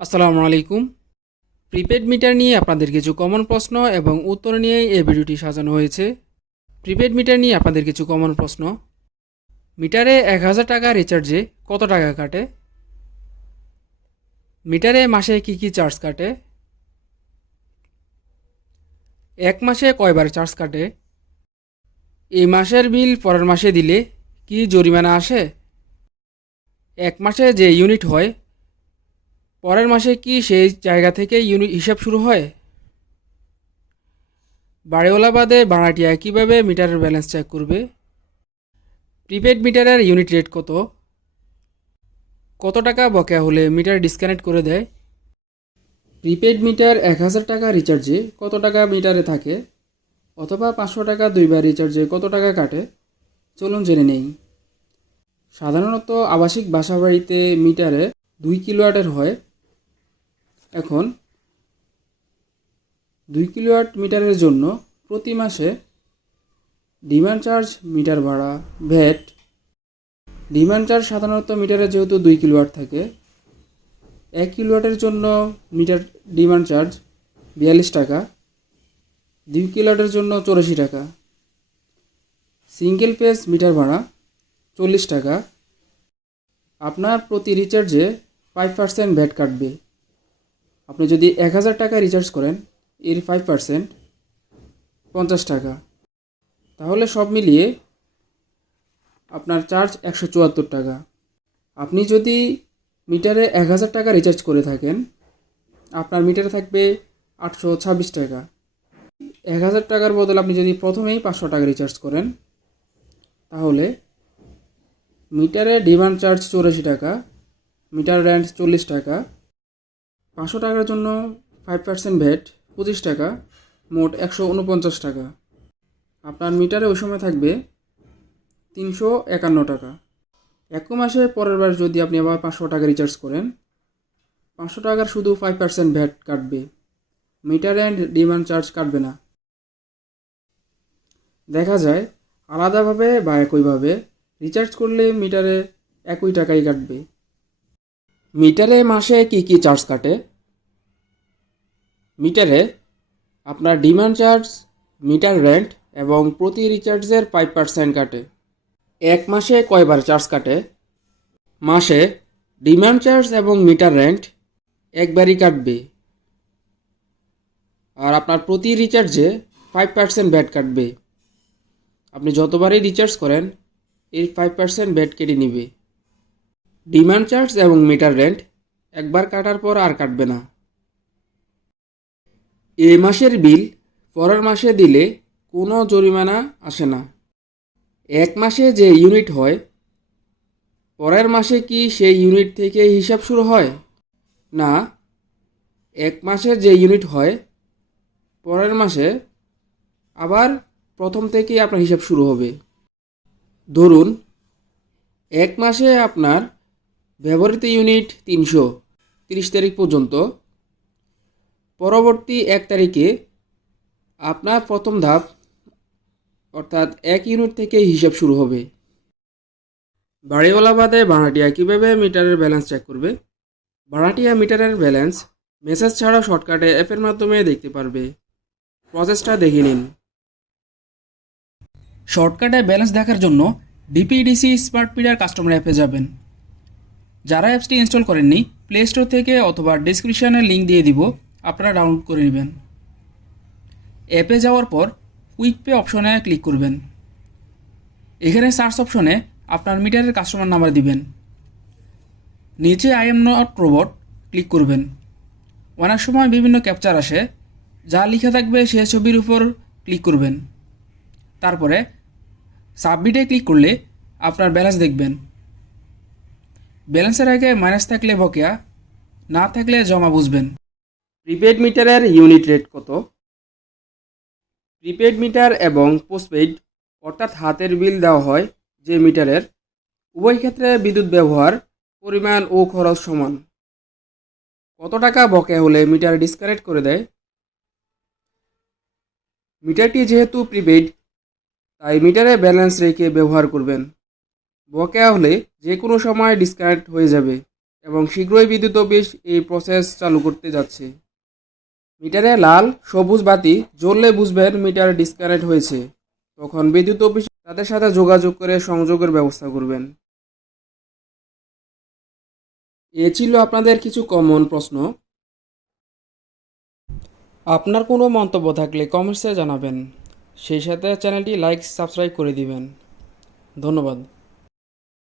আসসালামু আলাইকুম। Prepaid metre নিয়ে আপনাদের কিছু কমন প্রশ্ন এবং উত্তর নিয়ে এই ভিডিওটি সাজানো হয়েছে। প্রিপেড মিটার নিয়ে আপনাদের কিছু কমন প্রশ্ন। মিটারে 1000 টাকা রিচার্জে কত টাকা কাটে? মিটারে মাসে কি চার্জ কাটে? এক মাসে কয়বার চার্জ কাটে? এই মাসের বিল পরের মাসে দিলে কি জরিমানা আসে? এক মাসে যে ইউনিট হয় পরের মাসে কি সেই জায়গা থেকে ইউনিট হিসাব শুরু হয়? বাড়িওয়ালা বাদে ভাড়াটিয়া কীভাবে মিটারের ব্যালেন্স চেক করবে? প্রিপেড মিটারের ইউনিট রেট কত? কত টাকা বকেয়া হলে মিটার ডিসকানেক্ট করে দেয়? প্রিপেড মিটার 1000 টাকা রিচার্জে কত টাকা মিটারে থাকে? অথবা 500 টাকা দুইবার রিচার্জে কত টাকা কাটে? চলুন জেনে নেই। সাধারণত আবাসিক বাসাবাড়িতে মিটারে 2 কিলোওয়াটের হয়। এখন 2 কিলোওয়াট মিটারের জন্য প্রতি মাসে ডিমান্ড চার্জ, মিটার ভাড়া, ভ্যাট। ডিমান্ড চার্জ সাধারণত মিটারে যেহেতু 2 কিলোওয়াট থাকে, 1 কিলোওয়াটের জন্য মিটার ডিমান্ড চার্জ 42 টাকা, 2 কিলোওয়াটের জন্য 84 টাকা। সিঙ্গেল পেজ মিটার ভাড়া 40 টাকা। আপনার প্রতি রিচার্জে 5% ভ্যাট কাটবে। আপনি যদি 1000 টাকা রিচার্জ করেন, এর 5% 50 টাকা। তাহলে সব মিলিয়ে আপনার চার্জ 174 টাকা। আপনি যদি মিটারে 1000 টাকা রিচার্জ করে থাকেন, আপনার মিটারে থাকবে 826 টাকা। 1000 টাকার বদলে আপনি যদি প্রথমেই 500 টাকা রিচার্জ করেন, তাহলে মিটারে ডিমান্ড চার্জ 84 টাকা, মিটার রেন্ট 40 টাকা, 500 টাকার জন্য 5% ভ্যাট 25 টাকা, মোট 149 টাকা। আপনার মিটারে ওই সময় থাকবে 351 টাকা। এক মাসে পরের বার যদি আপনি আবার 500 টাকা রিচার্জ করেন, 500 টাকার শুধু 5% ভ্যাট কাটবে, মিটার অ্যান্ড ডিমান্ড চার্জ কাটবে না। দেখা যায় আলাদাভাবে বা একইভাবে রিচার্জ করলে মিটারে একই টাকাই কাটবে। মিটারে মাসে কি চার্জ কাটে? মিটারে আপনার ডিমান্ড চার্জ, মিটার রেন্ট এবং প্রতি রিচার্জের 5% কাটে। এক মাসে কয়বার চার্জ কাটে? মাসে ডিমান্ড চার্জ এবং মিটার রেন্ট একবারই কাটবে, আর আপনার প্রতি রিচার্জে 5% ভ্যাট কাটবে। আপনি যতবারই রিচার্জ করেন, এই 5% ভ্যাট কেটে নিবে। ডিমান্ড চার্জ এবং মিটার রেন্ট একবার কাটার পর আর কাটবে না। এই মাসের বিল পরের মাসে দিলে কোনো জরিমানা আসে না। এক মাসে যে ইউনিট হয় পরের মাসে কি সেই ইউনিট থেকে হিসাব শুরু হয়? না, এক মাসে যে ইউনিট হয় পরের মাসে আবার প্রথম থেকেই আপনার হিসাব শুরু হবে। ধরুন এক মাসে আপনার ব্যবহৃত ইউনিট 300, 30 তারিখ পর্যন্ত। পরবর্তী 1 তারিখে আপনার প্রথম ধাপ, অর্থাৎ 1 ইউনিট থেকে হিসাব শুরু হবে। বাড়িওয়ালা বাদে ভাড়াটিয়া কীভাবে মিটারের ব্যালেন্স চেক করবে? ভাড়াটিয়া মিটারের ব্যালেন্স মেসেজ ছাড়া শর্টকাটে অ্যাপের মাধ্যমে দেখতে পারবে। প্রসেসটা দেখে নিন। শর্টকাটে ব্যালেন্স দেখার জন্য ডিপিডিসি স্মার্ট মিটার কাস্টমার অ্যাপে যাবেন। যারা অ্যাপসটি ইনস্টল করেননি, প্লে স্টোর থেকে অথবা ডেসক্রিপশনে লিঙ্ক দিয়ে দিব, আপনারা ডাউনলোড করে নেবেন। অ্যাপে যাওয়ার পর কুইক পে অপশনে ক্লিক করবেন। এখানে সার্চ অপশনে আপনার মিটারের কাস্টমার নাম্বার দিবেন। নিচে I am not robot click করবেন। অনেক সময় বিভিন্ন ক্যাপচার আসে, যা লেখা থাকবে সে ছবির উপর ক্লিক করবেন। তারপরে সাবমিটে ক্লিক করলে আপনার ব্যালেন্স দেখবেন। ব্যালেন্সের আগে মাইনাস থাকলে বকেয়া, না থাকলে জমা বুঝবেন। প্রিপেড মিটারের ইউনিট রেট কত? প্রিপেড মিটার এবং পোস্টপেইড অর্থাৎ হাতের বিল দেওয়া হয় যে মিটারের, উভয় ক্ষেত্রে বিদ্যুৎ ব্যবহার, পরিমাণ ও খরচ সমান। কত টাকা বকেয়া হলে মিটার ডিসকানেক্ট করে দেয়? মিটারটি যেহেতু প্রিপেইড, তাই মিটারে ব্যালেন্স রেখে ব্যবহার করবেন। বকেয়া হলে যে কোনো সময় ডিসকানেক্ট হয়ে যাবে। এবং শীঘ্রই বিদ্যুৎ অফিস এই প্রসেস চালু করতে যাচ্ছে। মিটারে লাল সবুজ বাতি জ্বললে বুঝবেন মিটার ডিসকানেক্ট হয়েছে। তখন বিদ্যুৎ অফিস তাদের সাথে যোগাযোগ করে সংযোগের ব্যবস্থা করবেন। এ ছিল আপনাদের কিছু কমন প্রশ্ন। আপনার কোনো মন্তব্য থাকলে কমেন্টসে জানাবেন। সেই সাথে চ্যানেলটি লাইক সাবস্ক্রাইব করে দিবেন। ধন্যবাদ।